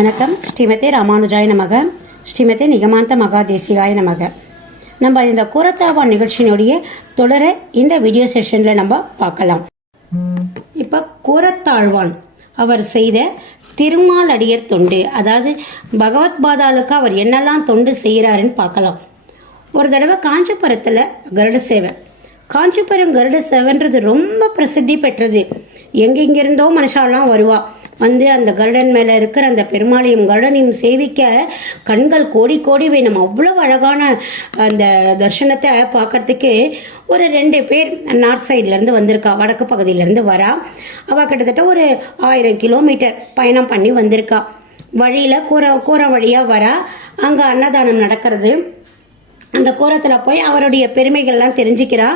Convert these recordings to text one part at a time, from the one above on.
வணக்கம். ஸ்ரீமதி ராமானுஜாய நமக. ஸ்ரீமதி நிகமாந்த மகாதேசிகாய நமக. நம்ம இந்த கூரத்தாவான் நிகழ்ச்சியினுடைய தொடர இந்த வீடியோ செஷனில் நம்ம பார்க்கலாம். இப்போ கூரத்தாழ்வான் அவர் செய்த திருமாலடியர் தொண்டு அதாவது பகவத் பாதாளுக்கு அவர் என்னெல்லாம் தொண்டு செய்கிறாருன்னு பார்க்கலாம். ஒரு தடவை காஞ்சிபுரத்தில் கருட சேவை. காஞ்சிபுரம் கருட சேவைன்றது ரொம்ப பிரசித்தி பெற்றது. எங்கெங்கிருந்தோ மனுஷாலாம் வருவாள் வந்து அந்த கருடன் மேலே இருக்கிற அந்த பெருமாளையும் கருடனையும் சேவிக்க கண்கள் கோடி கோடி வேணும். அவ்வளோ அழகான அந்த தர்ஷனத்தை பார்க்கறதுக்கு ஒரு ரெண்டு பேர் நார்த் சைட்லேருந்து வந்திருக்கா வடக்கு பகுதியிலேருந்து வரா. அவள் கிட்டத்தட்ட ஒரு ஆயிரம் கிலோமீட்டர் பயணம் பண்ணி வந்திருக்கா. வழியில் கூர கூற வழியாக வரா. அங்கே அன்னதானம் நடக்கிறது. அந்த கூரத்தில் போய் அவருடைய பெருமைகள்லாம் தெரிஞ்சுக்கிறா.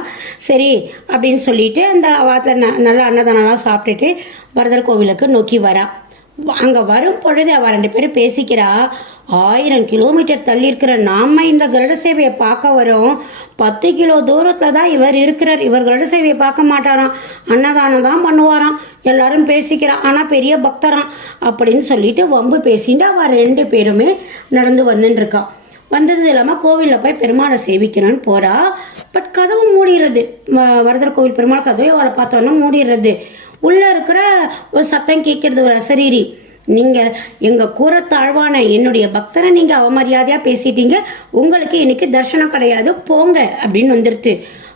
சரி அப்படின்னு சொல்லிட்டு அந்த வாரத்தில் ந நல்ல அன்னதானம்லாம் சாப்பிட்டுட்டு வரதர் கோவிலுக்கு நோக்கி வரா. அங்கே வரும் பொழுது அவள் ரெண்டு பேரும் பேசிக்கிறா ஆயிரம் கிலோமீட்டர் தள்ளி இருக்கிற நாம இந்த கருட சேவையை பார்க்க வரோம். பத்து கிலோ தூரத்தில் தான் இவர் இருக்கிறார். இவர் கருட சேவையை பார்க்க மாட்டாராம். அன்னதானம் தான் பண்ணுவாராம். எல்லாரும் பேசிக்கிறா. ஆனால் பெரிய பக்தராம். அப்படின்னு சொல்லிட்டு வம்பு பேசிட்டு அவள் ரெண்டு பேருமே நடந்து வந்துட்டுருக்கான் வந்தது இல்லாமல் கோவிலில் போய் பெருமாளை சேவிக்கிறான்னு போகிறா பட் கதவு மூடிடுறது. வரதர் கோவில் பெருமாள் கதவை அவளை பார்த்தோன்னா மூடிடுறது. உள்ளே இருக்கிற ஒரு சத்தம் கேட்கறது ஒரு அசரீரி. நீங்கள் எங்கள் கூறத்தாழ்வான என்னுடைய பக்தரை நீங்கள் அவமரியாதையாக பேசிட்டீங்க. உங்களுக்கு இன்னைக்கு தர்ஷனம் கிடையாது போங்க அப்படின்னு வந்துடுது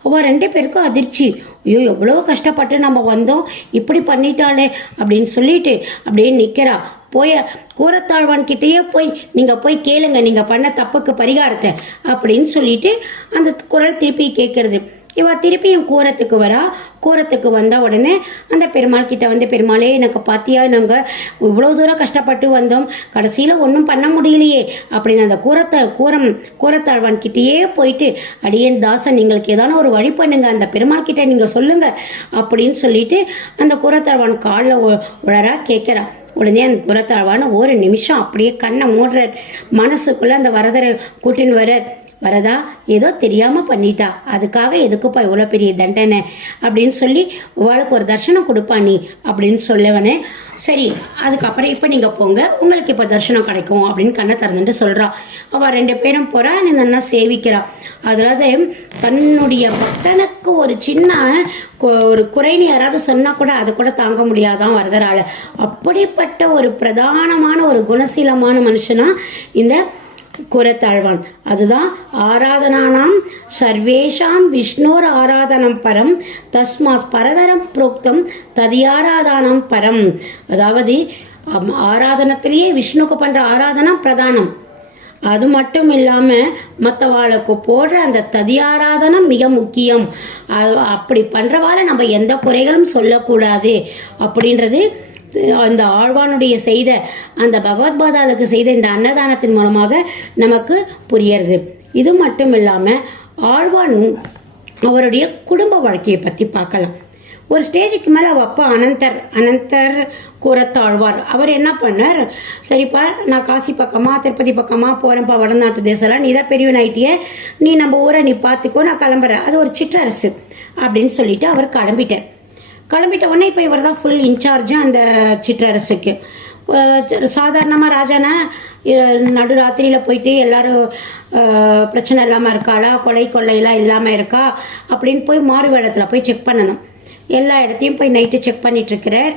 அவள் ரெண்டு பேருக்கும் அதிர்ச்சி. ஐயோ எவ்வளோ கஷ்டப்பட்டு நம்ம வந்தோம். இப்படி பண்ணிட்டாளே அப்படின்னு சொல்லிட்டு அப்படியே நிற்கிறா போய் கூரத்தாழ்வான் கிட்டேயே போய் நீங்கள் போய் கேளுங்க நீங்கள் பண்ண தப்புக்கு பரிகாரத்தை அப்படின்னு சொல்லிட்டு அந்த குரல் திருப்பி கேட்கறது. இவ திருப்பியும் கூரத்துக்கு வரா. கூரத்துக்கு வந்தால் உடனே அந்த பெருமாள் கிட்ட வந்து பெருமாளே எனக்கு பார்த்தியா நாங்கள் இவ்வளோ தூரம் கஷ்டப்பட்டு வந்தோம். கடைசியில் ஒன்றும் பண்ண முடியலையே அப்படின்னு அந்த கூரத்த கூரம் கூரத்தாழ்வான் கிட்டேயே போயிட்டு அடியேன் தாசன் எங்களுக்கு ஏதான ஒரு வழி பண்ணுங்க. அந்த பெருமாள் கிட்ட நீங்கள் சொல்லுங்க அப்படின்னு சொல்லிட்டு அந்த கூரத்தாழ்வான் காலில் உழறா கேட்குறான் உடனே அந்த குரத்தாழ்வான ஒரு நிமிஷம் அப்படியே கண்ணை மூடுறார். மனசுக்குள்ளே அந்த வரதரை கூட்டின்னு வர்றார். வரதா ஏதோ தெரியாமல் பண்ணிட்டா. அதுக்காக எதுக்குப்பா இவ்வளோ பெரிய தண்டனை? அப்படின்னு சொல்லி அவளுக்கு ஒரு தர்ஷனம் கொடுப்பா நீ அப்படின்னு சொல்லவனே. சரி அதுக்கப்புறம் இப்போ நீங்கள் போங்க. உங்களுக்கு இப்போ தர்ஷனம் கிடைக்கும் அப்படின்னு கண்ணை திறந்துட்டு சொல்கிறான் அவள் ரெண்டு பேரும் போகிறா நல்லா சேவிக்கிறா. அதாவது தன்னுடைய பக்தனுக்கு ஒரு சின்ன ஒரு குறைன்னு யாராவது சொன்னால் கூட அதை கூட தாங்க முடியாதான் வரதரால். அப்படிப்பட்ட ஒரு பிரதானமான ஒரு குணசீலமான மனுஷனா இந்த குரத்தாழ்வான். அதுதான் ஆராதனானாம் சர்வேஷாம் விஷ்ணோர் ஆராதனம் பரம் தஸ்மாத் பரதரம் புரோக்தம் ததியாராதானம் பரம். அதாவது ஆராதனத்திலேயே விஷ்ணுக்கு பண்ற ஆராதனா பிரதானம். அது மட்டும் இல்லாமல் மற்றவாளுக்கு போடுற அந்த ததியாராதனம் மிக முக்கியம். அப்படி பண்ணுறவாளை நம்ம எந்த குறைகளும் சொல்லக்கூடாது. அப்படின்றது அந்த ஆழ்வானுடைய செய்த அந்த பகவத் பாதாளுக்கு செய்த இந்த அன்னதானத்தின் மூலமாக நமக்கு புரியறது. இது மட்டும் இல்லாமல் ஆழ்வான் அவருடைய குடும்ப வாழ்க்கையை பற்றி பார்க்கலாம். ஒரு ஸ்டேஜுக்கு மேலே அவள் அப்பா அனந்தர் அனந்தர் கூரத்தாழ்வார் அவர் என்ன பண்ணார்? சரிப்பா நான் காசி பக்கமா திருப்பதி பக்கமாக போகிறேன்ப்பா வடநாட்டு தேசம்லாம். நீ தான் பெரியவன் ஆயிட்டியே. நீ நம்ம ஊரை நீ பார்த்துக்கோ நான் கிளம்புறேன். அது ஒரு சிற்றரசு அப்படின்னு சொல்லிட்டு அவர் கிளம்பிட்டார். கிளம்பிட்ட உடனே இப்போ இவர் தான் ஃபுல் இன்சார்ஜு அந்த சிற்றரசுக்கு. சாதாரணமாக ராஜானா நடு நடுராத்திரியில் போயிட்டு எல்லாரும் பிரச்சனை இல்லாமல் இருக்காளா கொலை கொள்ளையெல்லாம் இல்லாமல் இருக்கா அப்படின்னு போய் மாறு வேடத்தில் போய் செக் பண்ணணும். எல்லா இடத்தையும் போய் நைட்டு செக் பண்ணிட்டுருக்கிறார்.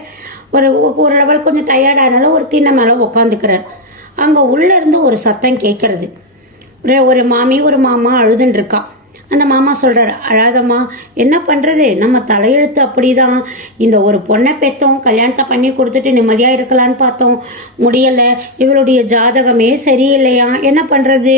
ஒரு ஒரு லெவல் கொஞ்சம் டயர்டானாலும் ஒரு தின்ன மேலே உட்காந்துக்கிறார் அங்கே உள்ளேருந்து ஒரு சத்தம் கேட்கறது ஒரு- மாமி ஒரு மாமா அழுதுன்னு இருக்கான் அந்த மாமா சொல்கிறார் அழாதம்மா என்ன பண்ணுறது நம்ம தலையெழுத்து அப்படிதான். இந்த ஒரு பொண்ணை பெத்தோம் கல்யாணத்தை பண்ணி கொடுத்துட்டு நிம்மதியாக இருக்கலான்னு பார்த்தோம். முடியலை. இவளுடைய ஜாதகமே சரியில்லையா? என்ன பண்ணுறது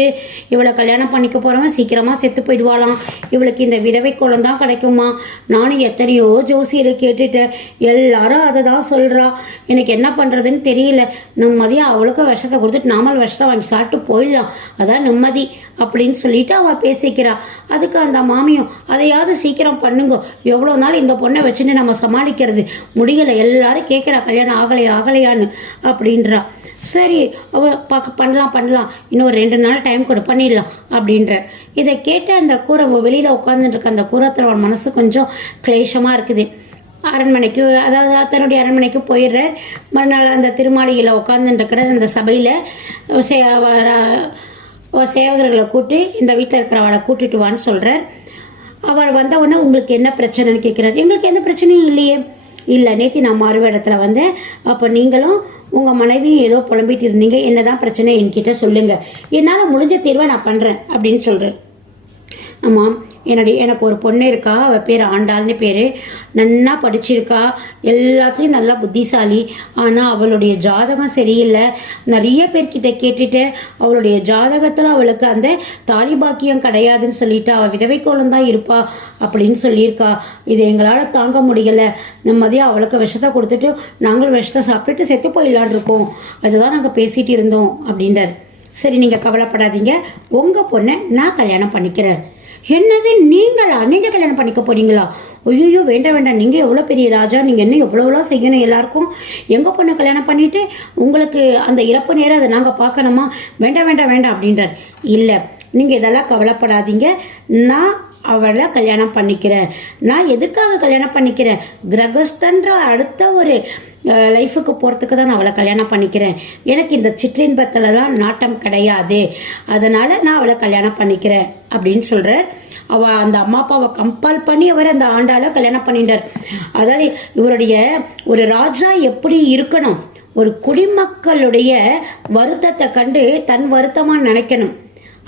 இவளை கல்யாணம் பண்ணிக்க போகிறவன் சீக்கிரமாக செத்து போயிடுவாளாம். இவளுக்கு இந்த விதவை குளம் தான் கிடைக்குமா? நானும் எத்தனையோ ஜோசியரை கேட்டுட்டேன். எல்லாரும் அதை தான் சொல்கிறா எனக்கு என்ன பண்ணுறதுன்னு தெரியல. நிம்மதியாக அவளுக்கும் விஷத்தை கொடுத்துட்டு நாமல் விஷத்தை வாங்கி சாப்பிட்டு போயிடலாம். அதான் நிம்மதி அப்படின்னு சொல்லிட்டு பேசிக்கிறாள் பேசிக்கிறா. அதுக்கு அந்த மாமியும் அதையாவது சீக்கிரம் பண்ணுங்க. எவ்வளோ நாள் இந்த பொண்ணை வச்சுன்னு நம்ம சமாளிக்கிறது? முடியல. எல்லாரும் கேட்குறா கல்யாணம் ஆகலையா ஆகலையான்னு அப்படின்றா. சரி அவ பார்க்க பண்ணலாம் பண்ணலாம். இன்னும் ஒரு ரெண்டு நாள் டைம் கொடு பண்ணிடலாம் அப்படின்ற இதை கேட்டு அந்த கூரை வெளியில் உட்காந்துட்டு அந்த கூரத்தில் மனசு கொஞ்சம் கிளேஷமாக இருக்குது. அரண்மனைக்கு அதாவது தன்னுடைய அரண்மனைக்கு போயிடுறார். மறுநாள் அந்த திருமாளியில் உட்காந்துட்டு இருக்கிற அந்த சபையில் வர- சேவகர்களை கூட்டி இந்த வீட்டில் இருக்கிறவளை கூட்டிட்டு வான்னு சொல்கிறார் அவர் வந்த உடனே உங்களுக்கு என்ன பிரச்சனைன்னு கேட்குறாரு. எங்களுக்கு எந்த பிரச்சனையும் இல்லையே. இல்லை நேத்தி நான் மாறுவ இடத்துல வந்தேன். அப்போ நீங்களும் உங்கள் மனைவியும் ஏதோ புலம்பிட்டு இருந்தீங்க. என்னதான் பிரச்சனை? என்கிட்ட சொல்லுங்கள் என்னால் முடிஞ்ச தீர்வை நான் பண்ணுறேன் அப்படின்னு சொல்கிறேன் ஆமாம். என்னுடைய எனக்கு ஒரு பொண்ணு இருக்கா? அவள் பேர் ஆண்டாள்னு பேர். நன்னா படிச்சிருக்கா. எல்லாத்தையும் நல்லா புத்திசாலி. ஆனால் அவளுடைய ஜாதகம் சரியில்லை. நிறைய பேர்கிட்ட கேட்டுட்டு அவளுடைய ஜாதகத்தில் அவளுக்கு அந்த தாலி பாக்கியம் கிடையாதுன்னு சொல்லிட்டு அவள் விதவை கோலம் தான் இருப்பா அப்படின்னு சொல்லியிருக்கா. இது எங்களால் தாங்க முடியலை. நிம்மதியாக அவளுக்கு விஷத்தை கொடுத்துட்டு நாங்களும் விஷத்தை சாப்பிட்டுட்டு செத்து போயிடலான் இருக்கோம். அதுதான் நாங்கள் பேசிகிட்டு இருந்தோம் அப்படின்றார். சரி நீங்கள் கவலைப்படாதீங்க. உங்கள் பொண்ணை நான் கல்யாணம் பண்ணிக்கிறேன். என்னது நீங்களா? நீங்கள் கல்யாணம் பண்ணிக்க போறீங்களா? ஐயோ வேண்டாம் வேண்டாம். நீங்கள் எவ்வளோ பெரிய ராஜா? நீங்கள் என்ன எவ்வளோ செய்யணும் எல்லாருக்கும்? எங்கள் பொண்ணை கல்யாணம் பண்ணிவிட்டு உங்களுக்கு அந்த இறப்பு நேரம் அதை நாங்கள் பார்க்கணுமா? வேண்டாம் வேண்டாம் வேண்டாம் அப்படின்றார். இல்லை நீங்கள் இதெல்லாம் கவலைப்படாதீங்க. நான் அவளை கல்யாணம் பண்ணிக்கிறேன். நான் எதுக்காக கல்யாணம் பண்ணிக்கிறேன்? கிரகஸ்தன்ற அடுத்த ஒரு லைஃபுக்கு போகிறதுக்கு தான் நான் அவளை கல்யாணம் பண்ணிக்கிறேன். எனக்கு இந்த சிற்றின்பத்தில் தான் நாட்டம் கிடையாது. அதனால் நான் அவளை கல்யாணம் பண்ணிக்கிறேன் அப்படின்னு சொல்கிறார் அவள் அந்த அம்மா அப்பாவை கம்பல் பண்ணி அவர் அந்த ஆண்டால கல்யாணம் பண்ணிட்டார். அதாவது இவருடைய ஒரு ராஜா எப்படி இருக்கணும்? ஒரு குடிமக்களுடைய வருத்தத்தை கண்டு தன் வருத்தமாக நினைக்கணும்.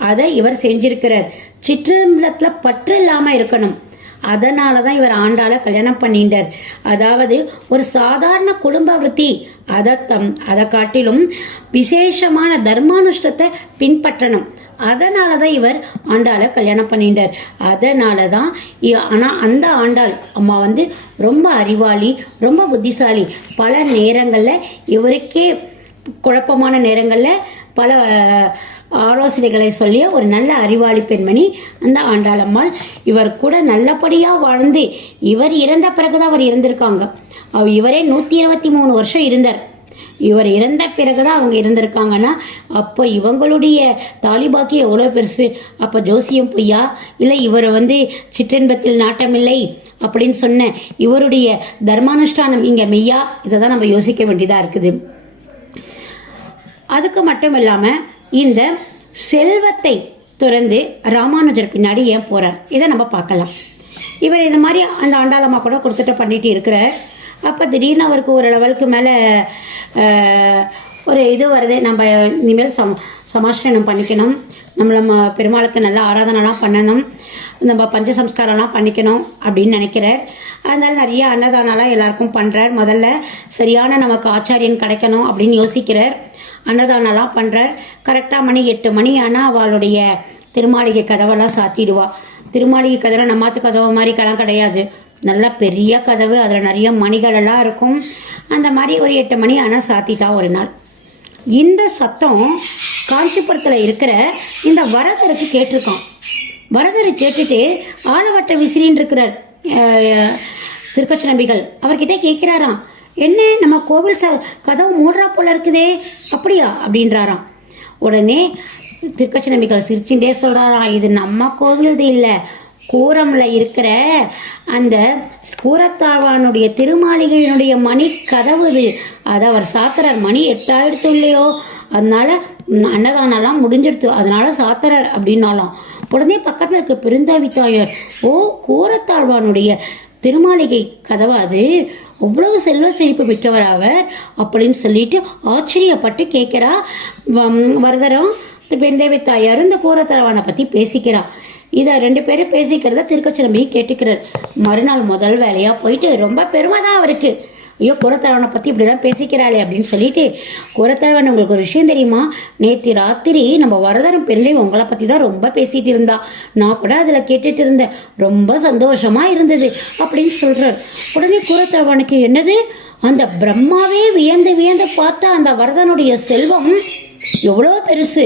அதை இவர் செஞ்சிருக்கிறார். சிற்றம்பலத்தில் பற்று இல்லாமல் இருக்கணும். அதனால தான் இவர் ஆண்டாளை கல்யாணம் பண்ணிட்டார். அதாவது ஒரு சாதாரண குடும்ப விருத்தி அதத்தம் அதை காட்டிலும் விசேஷமான தர்மானுஷ்டத்தை பின்பற்றணும். அதனால தான் இவர் ஆண்டாளை கல்யாணம் பண்ணிட்டார். அதனால தான் ஆனால் அந்த ஆண்டாள் அம்மா வந்து ரொம்ப அறிவாளி ரொம்ப புத்திசாலி. பல நேரங்களில் இவருக்கே குழப்பமான நேரங்களில் பல ஆலோசனைகளை சொல்லிய ஒரு நல்ல அறிவாளி பெண்மணி அந்த ஆண்டாளம்மாள் இவர் கூட நல்லபடியாக வாழ்ந்து இவர் இறந்த பிறகுதான் அவர் இருந்திருக்காங்க அவர் இவரே நூற்றி இருபத்தி மூணு வருஷம் இருந்தார். இவர் இறந்த பிறகு தான் அவங்க இருந்திருக்காங்கன்னா அப்போ இவங்களுடைய தாலிபாக்கி எவ்வளோ பெருசு? அப்போ ஜோசியம் பொய்யா? இல்லை இவர் வந்து சிற்றென்பத்தில் நாட்டமில்லை? அப்படின்னு சொன்ன இவருடைய தர்மானுஷ்டானம் இங்கே மெய்யா? இதை தான் நம்ம யோசிக்க வேண்டியதாக இருக்குது. அதுக்கு மட்டும் இல்லாமல் இந்த செல்வத்தை துறந்து ராமானுஜர் பின்னாடி ஏன் போகிறார் இதை நம்ம பார்க்கலாம். இவர் இது மாதிரி அந்த ஆண்டாளமாக கூட கொடுத்துட்டு பண்ணிட்டு இருக்கிறார். அப்போ திடீர்னு அவருக்கு ஒரு லெவலுக்கு மேலே ஒரு இது வருது. நம்ம இனிமேல் சம் சமாஷ்டனம் பண்ணிக்கணும். நம்ம நம்ம பெருமாளுக்கு நல்ல ஆராதனைலாம் பண்ணணும். நம்ம பஞ்ச சம்ஸ்காரம்லாம் பண்ணிக்கணும் அப்படின்னு நினைக்கிறார். அதனால நிறைய அன்னதானம்லாம் எல்லாருக்கும் பண்ணுறார் முதல்ல சரியான நமக்கு ஆச்சாரியன் கிடைக்கணும் அப்படின்னு யோசிக்கிறார். அன்னதானம்லாம் பண்ணுறார் கரெக்டாக மணி எட்டு மணி ஆனால் அவளுடைய திருமாளிகை கதவெல்லாம் சாத்திடுவா. திருமாளிகை கதவை நம்மாத்து கதவு கதவை மாதிரிக்கெல்லாம் கிடையாது. நல்லா பெரிய கதவு அதில் நிறைய மணிகளெல்லாம் இருக்கும். அந்த மாதிரி ஒரு எட்டு மணி ஆனால் சாத்திட்டா ஒரு நாள். இந்த சத்தம் காஞ்சிபுரத்தில் இருக்கிற இந்த வரதருக்கு கேட்டிருக்கான். வரதர் கேட்டுட்டு ஆலவட்ட விசிறின்னு இருக்கிறார் திருக்கச்சி நம்பிகள் அவர்கிட்ட கேட்கிறாராம் என்ன நம்ம கோவில் ச கதவு மூடுறா போல இருக்குதே. அப்படியா? அப்படின்றாராம். உடனே திருக்கட்சி நம்பிக்கை சிரிச்சுட்டே சொல்கிறாராம் இது நம்ம கோவில்து இல்லை. கூரம்ல இருக்கிற அந்த கூரத்தாழ்வானுடைய திருமாளிகையினுடைய மணி கதவு இது. அதை அவர் சாத்துறார். மணி எட்டாயிடுத்து இல்லையோ? அதனால அன்னதானம்லாம் முடிஞ்சிடுத்து. அதனால சாத்துறார் அப்படின்னாலாம் உடனே பக்கத்தில் இருக்க பெருந்தாவி தாயார் ஓ கூரத்தாழ்வானுடைய திருமாளிகை கதவு அது? அவ்வளவு செல்வ செழிப்பு மிக்கவர் அவர் அப்படின்னு சொல்லிட்டு ஆச்சரியப்பட்டு கேட்குறா. வரதரம் பெந்தேவி பெருந்தேவி தாயாரும் இந்த கூரத்தாழ்வானை பற்றி பேசிக்கிறா. இதை ரெண்டு பேரும் பேசிக்கிறத திருக்கச்சிலம்பி கேட்டுக்கிறார். மறுநாள் முதல் வேலையாக போயிட்டு ரொம்ப பெருமை தான் அவருக்கு. ஐயோ குரத்தழவனை பற்றி இப்படிலாம் பேசிக்கிறாளே அப்படின்னு சொல்லிட்டு குரத்தழவன் உங்களுக்கு ஒரு விஷயம் தெரியுமா? நேற்று ராத்திரி நம்ம வரதரும் பெருந்தை உங்களை பற்றி தான் ரொம்ப பேசிகிட்டு இருந்தா. நான் கூட அதில் கேட்டுட்டு இருந்தேன். ரொம்ப சந்தோஷமாக இருந்தது அப்படின்னு சொல்கிறார் உடனே குரத்தழவனுக்கு என்னது? அந்த பிரம்மாவே வியந்து வியந்து பார்த்தா அந்த வரதனுடைய செல்வம் எவ்வளோ பெருசு.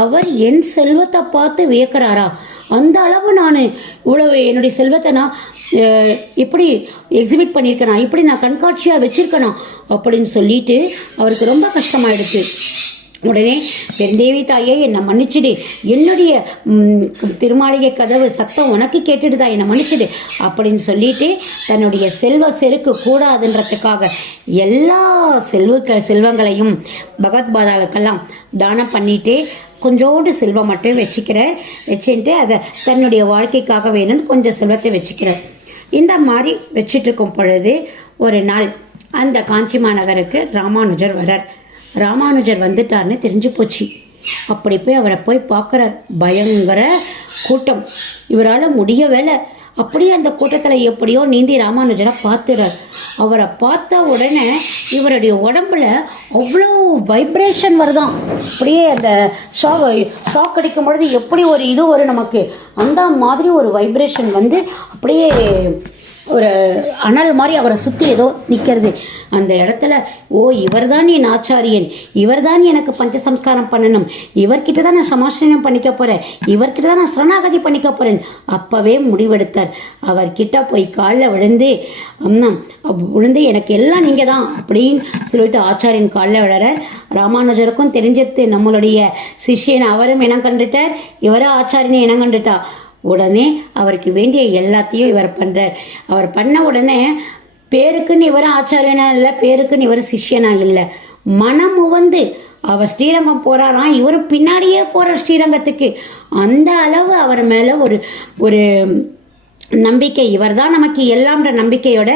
அவர் என் செல்வத்தை பார்த்து வியக்கிறாரா? அந்த அளவு நான் இவ்வளவு என்னுடைய செல்வத்தை நான் இப்படி எக்ஸிபிட் பண்ணியிருக்கேனா? இப்படி நான் கண்காட்சியாக வச்சுருக்கணும் அப்படின்னு சொல்லிட்டு அவருக்கு ரொம்ப கஷ்டமாயிடுச்சு. உடனே பெருந்தேவி தாயே என்னை மன்னிச்சிடு. என்னுடைய திருமாளிகை கதவு சத்தம் உனக்கு கேட்டுடுதா? என்னை மன்னிச்சிடு. அப்படின்னு சொல்லிட்டு தன்னுடைய செல்வ செருக்கு கூடாதுன்றதுக்காக எல்லா செல்வ செல்வங்களையும் பகவத்பாதாவுக்கெல்லாம் தானம் பண்ணிட்டு கொஞ்சோண்டு செல்வம் மட்டும் வச்சுக்கிறார் வச்சுட்டு அதை தன்னுடைய வாழ்க்கைக்காக வேணும்னு கொஞ்சம் செல்வத்தை வச்சுக்கிறார் இந்த மாதிரி வச்சிட்டு இருக்கும் பொழுது ஒரு நாள் அந்த காஞ்சி மாநகருக்கு ராமானுஜர் வரார் ராமானுஜர் வந்துட்டார்னு தெரிஞ்சு போச்சு. அப்படி போய் அவரை போய் பார்க்குறார். பயங்கர கூட்டம். இவரால் முடிய வேலை அப்படியே அந்த கூட்டத்தில் எப்படியோ நீந்தி ராமானுஜனை பார்த்துறார் அவரை பார்த்த உடனே இவருடைய உடம்புல அவ்வளோ வைப்ரேஷன் வருதான். அப்படியே அந்த ஷாக் ஷாக் அடிக்கும் பொழுது எப்படி ஒரு இது வரும் நமக்கு? அந்த மாதிரி ஒரு வைப்ரேஷன் வந்து அப்படியே ஒரு அனல் மாதிரி அவரை சுற்றி ஏதோ நிற்கிறது அந்த இடத்துல ஓ இவர்தான் என் ஆச்சாரியன் இவர் தான் எனக்கு பஞ்சசம்ஸ்காரம் பண்ணணும். இவர்கிட்ட தான் நான் சமாசனம் பண்ணிக்க போகிறேன் இவர்கிட்ட தான் நான் சரணாகதி பண்ணிக்க போகிறேன் அப்போவே முடிவெடுத்தார். அவர்கிட்ட போய் காலில் விழுந்து அம்மா விழுந்து எனக்கு எல்லாம் நீங்கள் தான். அப்படின்னு சொல்லிட்டு ஆச்சாரியன் காலில் விழற ராமானுஜருக்கும் தெரிஞ்சிருத்து நம்மளுடைய சிஷ்யன் அவரும் இனம் கண்டுட்டார். இவரும் ஆச்சாரியனை இனம் கண்டுட்டா. உடனே அவருக்கு வேண்டிய எல்லாத்தையும் இவர் பண்ணுறார் அவர் பண்ண உடனே பேருக்குன்னு இவர் ஆச்சாரியனா இல்லை பேருக்குன்னு இவர் சிஷ்யனா இல்லை. மனம் உவந்து அவர் ஸ்ரீரங்கம் போகிறாராம் இவர் பின்னாடியே போகிற ஸ்ரீரங்கத்துக்கு. அந்த அளவு அவர் மேலே ஒரு ஒரு நம்பிக்கை. இவர் தான் நமக்கு எல்லாம்ன்ற நம்பிக்கையோட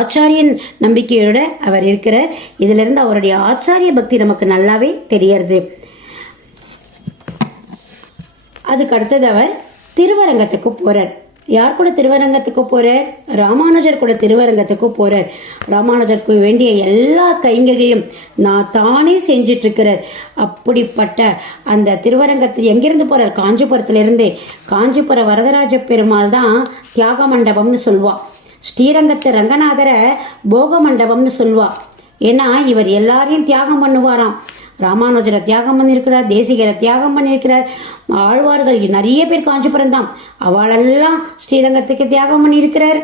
ஆச்சாரியன் நம்பிக்கையோட அவர் இருக்கிறார். இதிலிருந்து அவருடைய ஆச்சாரிய பக்தி நமக்கு நல்லாவே தெரியறது அதுக்கு அடுத்தது அவர் திருவரங்கத்துக்கு போறார். யார் கூட திருவரங்கத்துக்கு போறார்? ராமானுஜர் கூட திருவரங்கத்துக்கு போறார். ராமானுஜருக்கு வேண்டிய எல்லா கைங்களையும் நான் தானே செஞ்சிட்டு இருக்கிறார் அப்படிப்பட்ட அந்த திருவரங்கத்து எங்கிருந்து போறார்? காஞ்சிபுரத்திலிருந்து. காஞ்சிபுர வரதராஜ பெருமாள் தான் தியாக மண்டபம்னு சொல்வா. ஸ்ரீரங்கத்து ரங்கநாதரை போக மண்டபம்னு சொல்வா. ஏன்னா இவர் எல்லாரையும் தியாகம் பண்ணுவாராம். ராமானுஜரை தியாகம் பண்ணியிருக்கிறார் தேசிகரை தியாகம் பண்ணியிருக்கிறார். ஆழ்வார்கள் நிறைய பேர் காஞ்சிபுரம் தான். அவளெல்லாம் ஸ்ரீரங்கத்துக்கு தியாகம் பண்ணியிருக்கிறார்.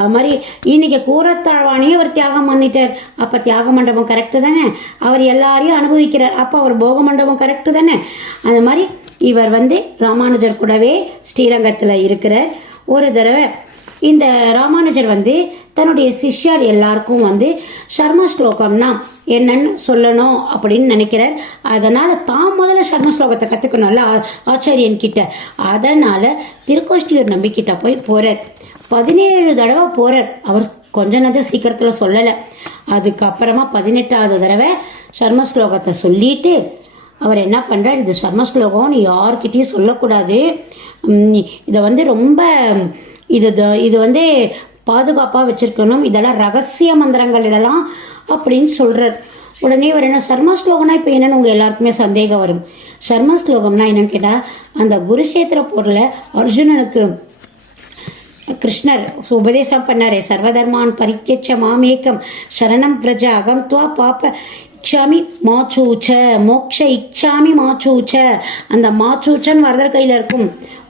அது மாதிரி இன்னைக்கு கூரத்தாழ்வானையும் அவர் தியாகம் பண்ணிட்டார். அப்போ தியாக மண்டபம் கரெக்டு தானே? அவர் எல்லாரையும் அனுபவிக்கிறார். அப்போ அவர் போக மண்டபம் கரெக்டு தானே? அது மாதிரி இவர் வந்து ராமானுஜர் கூடவே ஸ்ரீரங்கத்தில் இருக்கிறார். ஒரு தடவை இந்த ராமானுஜர் வந்து தன்னுடைய சிஷ்யர் எல்லாருக்கும் வந்து சர்ம ஸ்லோகம்னா என்னன்னு சொல்லணும் அப்படின்னு நினைக்கிறார். அதனால தான் முதல்ல சர்ம ஸ்லோகத்தை கற்றுக்கணும்ல ஆச்சாரியன் கிட்ட. அதனால திருக்கோஷ்டியூர் நம்பிக்கிட்ட போய் போறார். பதினேழு தடவை போறார். அவர் கொஞ்ச நஞ்சம் சீக்கிரத்தில் சொல்லலை. அதுக்கப்புறமா பதினெட்டாவது தடவை சர்ம ஸ்லோகத்தை சொல்லிட்டு அவர் என்ன பண்ணுறார் இது சர்ம ஸ்லோகம் யார்கிட்டேயும் சொல்லக்கூடாது. இதை வந்து ரொம்ப இது இது வந்து பாதுகாப்பாக வச்சிருக்கணும். இதெல்லாம் ரகசிய மந்திரங்கள் இதெல்லாம் அப்படின்னு சொல்கிறார் உடனே இவர் என்ன சர்ம ஸ்லோகம்னா இப்போ என்னென்னு உங்கள் எல்லாருக்குமே சந்தேகம் வரும். சர்ம ஸ்லோகம்னா என்னன்னு கேட்டால் அந்த குருஷேத்திர போரில் அர்ஜுனனுக்கு கிருஷ்ணர் உபதேசம் பண்ணாரே. சர்வதர்மான் பரிக்கச்ச மாமேக்கம் சரணம் பிரஜ அகம் துவா பாப்ப இச்சாமி மாச்சூச்ச மோக்ஷ இச்சாமி மாச்சூச்ச. அந்த மாச்சூச்சன் வரதர் கையில் இருக்கும்.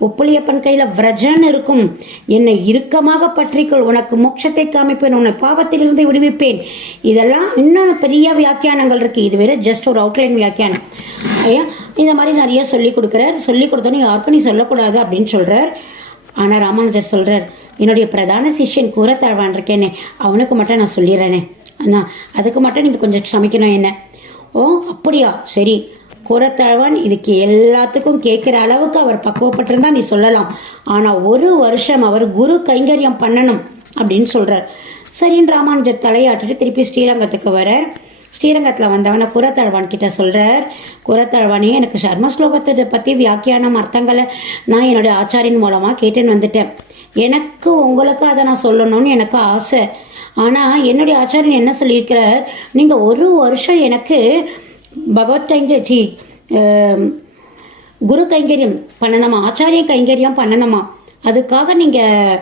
ஒப்புளியப்பன் கையில் விரஜன் இருக்கும். என்னை இறுக்கமாக பற்றிக்கொள். உனக்கு மோட்சத்தை காமிப்பேன். உன்னை பாவத்திலிருந்து விடுவிப்பேன். இதெல்லாம் இன்னொன்று பெரிய வியாக்கியானங்கள் இருக்குது இது வேறு ஜஸ்ட் ஒரு அவுட்லைன் வியாக்கியானம். ஐயா இந்த மாதிரி நிறைய சொல்லி கொடுக்குறார். சொல்லி கொடுத்தோன்னு யாருக்கும் நீ சொல்லக்கூடாது அப்படின்னு சொல்கிறார் ஆனால் ராமானுஜர் சொல்கிறார் என்னுடைய பிரதான சிஷ்யன் கூறத்தாழ்வான் இருக்கேனே அவனுக்கு மட்டும் நான் சொல்லிடுறேனே. அண்ணா அதுக்கு மட்டும் நீங்கள் கொஞ்சம் சமைக்கணும் என்ன? ஓ அப்படியா? சரி. குரத்தழவன் இதுக்கு எல்லாத்துக்கும் கேட்குற அளவுக்கு அவர் பக்குவப்பட்டிருந்தா நீ சொல்லலாம். ஆனால் ஒரு வருஷம் அவர் குரு கைங்கரியம் பண்ணணும் அப்படின்னு சொல்கிறார் சரின்னு ராமானுஜர் தலையாட்டிட்டு திருப்பி ஸ்ரீரங்கத்துக்கு வரார் ஸ்ரீரங்கத்தில் வந்தவனை குரத்தாழ்வான் கிட்ட சொல்கிறார் குரத்தழவானே எனக்கு சர்ம ஸ்லோகத்தை பற்றி வியாக்கியானம் அர்த்தங்களை நான் என்னுடைய ஆச்சாரியின் மூலமாக கேட்டுன்னு வந்துட்டேன். எனக்கு உங்களுக்கு அதை நான் சொல்லணும்னு எனக்கு ஆசை. ஆனால் என்னுடைய ஆச்சாரியன் என்ன சொல்லியிருக்கிறார்? நீங்கள் ஒரு வருஷம் எனக்கு பகவத் கைங்க குரு கைங்கரியம் பண்ணணுமா? ஆச்சாரிய கைங்கரியம் பண்ணணுமா? அதுக்காக நீங்கள்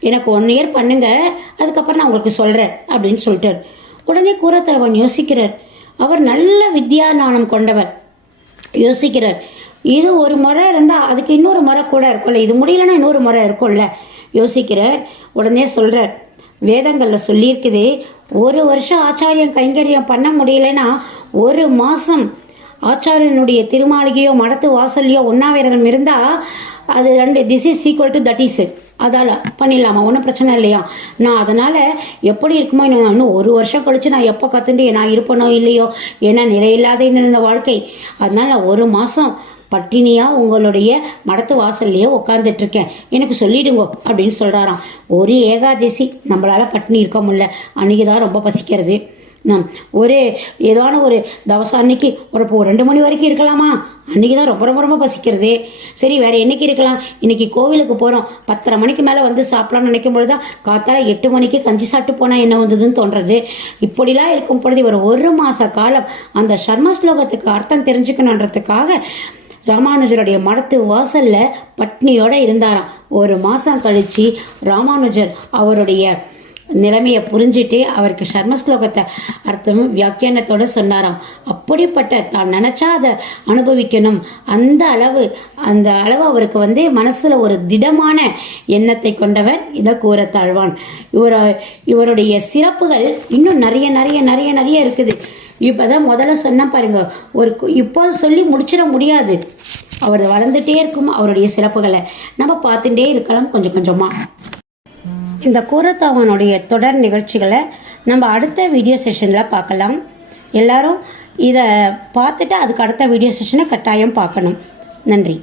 எனக்கு ஒன் இயர் பண்ணுங்கள் அதுக்கப்புறம் நான் உங்களுக்கு சொல்கிறேன் அப்படின்னு சொல்லிட்டார். உடனே கூறத்தலைவன் யோசிக்கிறார். அவர் நல்ல வித்யா ஞானம் கொண்டவர் யோசிக்கிறார். இது ஒரு முறை இருந்தால் அதுக்கு இன்னொரு முறை கூட இருக்கும்ல இது முடியலன்னா இன்னொரு முறை இருக்கும்ல யோசிக்கிறார். உடனே சொல்கிறார் வேதங்களில் சொல்லியிருக்குது ஒரு வருஷம் ஆச்சாரியம் கைங்கரியம் பண்ண முடியலன்னா ஒரு மாதம் ஆச்சாரியனுடைய திருமாளிகையோ மடத்து வாசல்லையோ உண்ணாவிரதம் இருந்தால் அது ரெண்டு this is equal to that is அதால் பண்ணிடலாமா? ஒன்றும் பிரச்சனை இல்லையா? நான் அதனால் எப்படி இருக்குமோ இன்னும் இன்னும் ஒரு வருஷம் கழித்து நான் எப்போ கற்றுண்டு நான் இருப்பனோ இல்லையோ ஏன்னா நிறையில்லாத இந்த இந்த வாழ்க்கை. அதனால் ஒரு மாதம் பட்டினியாக உங்களுடைய மடத்து வாசல்லையே உட்காந்துட்ருக்கேன் எனக்கு சொல்லிடுங்கோ அப்படின்னு சொல்கிறாராம் ஒரு ஏகாதசி நம்மளால் பட்டினி இருக்க முடியல. அன்றைக்கி தான் ரொம்ப பசிக்கிறது. ஒரு ஒரே ஏதான ஒரு தவசம் அன்னைக்கு ஒரு இப்போ ஒரு ரெண்டு மணி வரைக்கும் இருக்கலாமா? அன்றைக்கி தான் ரொம்ப ரொம்ப ரொம்ப பசிக்கிறது. சரி வேறு என்னைக்கு இருக்கலாம்? இன்றைக்கி கோவிலுக்கு போகிறோம் பத்தரை மணிக்கு மேலே வந்து சாப்பிட்லாம்னு நினைக்கும் பொழுது தான் காத்தால எட்டு மணிக்கு கஞ்சி சாப்பிட்டு போனால் என்ன வந்ததுன்னு தோன்றது. இப்படிலாம் இருக்கும் பொழுது ஒரு ஒரு மாத காலம் அந்த சர்ம ஸ்லோகத்துக்கு அர்த்தம் தெரிஞ்சுக்கணுன்றதுக்காக ராமானுஜருடைய மடத்து வாசல்ல பட்னியோட இருந்தாராம். ஒரு மாசம் கழிச்சு ராமானுஜர் அவருடைய நிலைமையை புரிஞ்சிட்டு அவருக்கு சர்ம ஸ்லோகத்தை அர்த்தம் வியாக்கியானத்தோட சொன்னாராம். அப்படிப்பட்ட தான் நினச்சா அதை அனுபவிக்கணும். அந்த அளவு அந்த அளவு அவருக்கு வந்து மனசில் ஒரு திடமான எண்ணத்தை கொண்டவர் இதை கூறத்தாழ்வான். இவர இவருடைய சிறப்புகள் இன்னும் நிறைய நிறைய நிறைய நிறைய இருக்குது. இப்பதான் முதல்ல சொன்ன பாருங்க. ஒரு இப்போ சொல்லி முடிச்சிட முடியாது. அவர் வளர்ந்துட்டே இருக்கும் அவருடைய சிறப்புகளை. நம்ம பார்த்துட்டே இருக்கலாம் கொஞ்சம் கொஞ்சமாக இந்த கூரத்தாவனுடைய தொடர் நிகழ்ச்சிகளை நம்ம அடுத்த வீடியோ செஷனில் பார்க்கலாம். எல்லாரும் இதை பார்த்துட்டு அதுக்கு அடுத்த வீடியோ செஷனை கட்டாயம் பார்க்கணும். நன்றி.